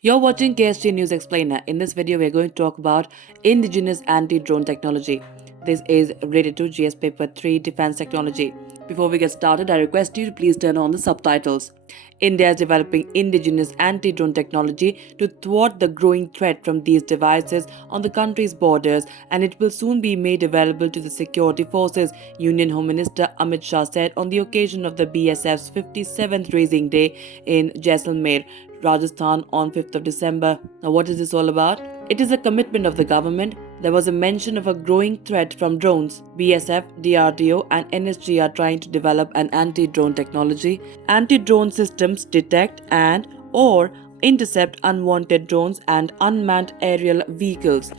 You're watching KSG News Explainer. In this video, we're going to talk about indigenous anti-drone technology. This is related to GS Paper 3 Defense Technology. Before we get started, I request you to please turn on the subtitles. India is developing indigenous anti-drone technology to thwart the growing threat from these devices on the country's borders, and it will soon be made available to the security forces, Union Home Minister Amit Shah said on the occasion of the BSF's 57th Raising Day in Jaisalmer, Rajasthan on 5th of December. Now, what is this all about? It is a commitment of the government. There was a mention of a growing threat from drones. BSF, DRDO, and NSG are trying to develop an anti-drone technology. Anti-drone systems detect and/or intercept unwanted drones and unmanned aerial vehicles.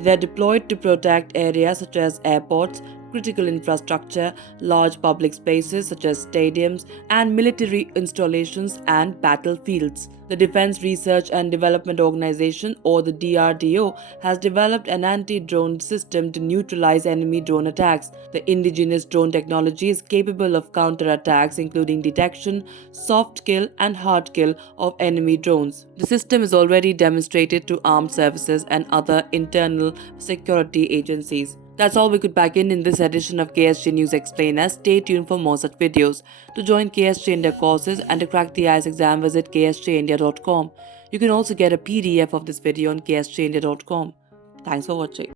They are deployed to protect areas such as airports, critical infrastructure, large public spaces such as stadiums, and military installations and battlefields. The Defense Research and Development Organization, or the DRDO, has developed an anti-drone system to neutralize enemy drone attacks. The indigenous drone technology is capable of counter-attacks, including detection, soft kill, and hard kill of enemy drones. The system is already demonstrated to armed services and other internal security agencies. That's all we could pack in this edition of KSG News Explainer. Stay tuned for more such videos. To join KSG India courses and to crack the IELTS exam, visit ksgindia.com. You can also get a PDF of this video on ksgindia.com. Thanks for watching.